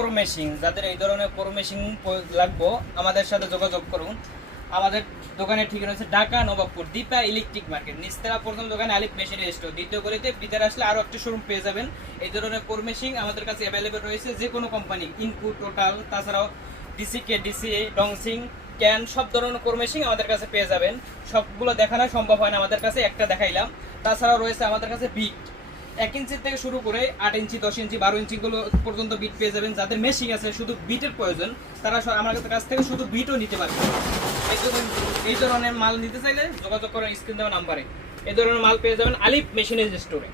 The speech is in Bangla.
কোর মেশিন, যাদের এই ধরনের কোর মেশিন লাগবে আমাদের সাথে যোগাযোগ করুন। আমাদের দোকানের ঠিকানা হচ্ছে ঢাকা নবাবপুর দীপা ইলেকট্রিক মার্কেট, নিচতলা প্রথম দোকানে আলিফ মেশিনের স্টোর, দ্বিতীয় গলিতে ভিতরে আসলে আরও একটা শোরুম পেয়ে যাবেন। এই ধরনের কোর মেশিন আমাদের কাছে অ্যাভেলেবেল রয়েছে, যে কোনো কোম্পানি, ইনকু, টোটাল, তাছাড়াও ডিসিকে, ডিসিএ, ডংসিং, ক্যান, সব ধরনের কোর মেশিন আমাদের কাছে পেয়ে যাবেন। সবগুলো দেখানো সম্ভব হয় না, আমাদের কাছে একটা দেখাইলাম। তাছাড়াও রয়েছে আমাদের কাছে বিট 1 ইঞ্চি থেকে শুরু করে 8 ইঞ্চি, 10 ইঞ্চি, 12 ইঞ্চিগুলো পর্যন্ত বিট পেয়ে যাবেন। যাদের মেশিন আছে শুধু বিটের প্রয়োজন, তারা আমাদের কাছ থেকে শুধু বিটও নিতে পারবে। এই ধরনের মাল নিতে চাইলে যোগাযোগ করেন স্ক্রিন দেওয়া নাম্বারে। এই ধরনের মাল পেয়ে যাবেন আলিফ মেশিনের স্টোরে।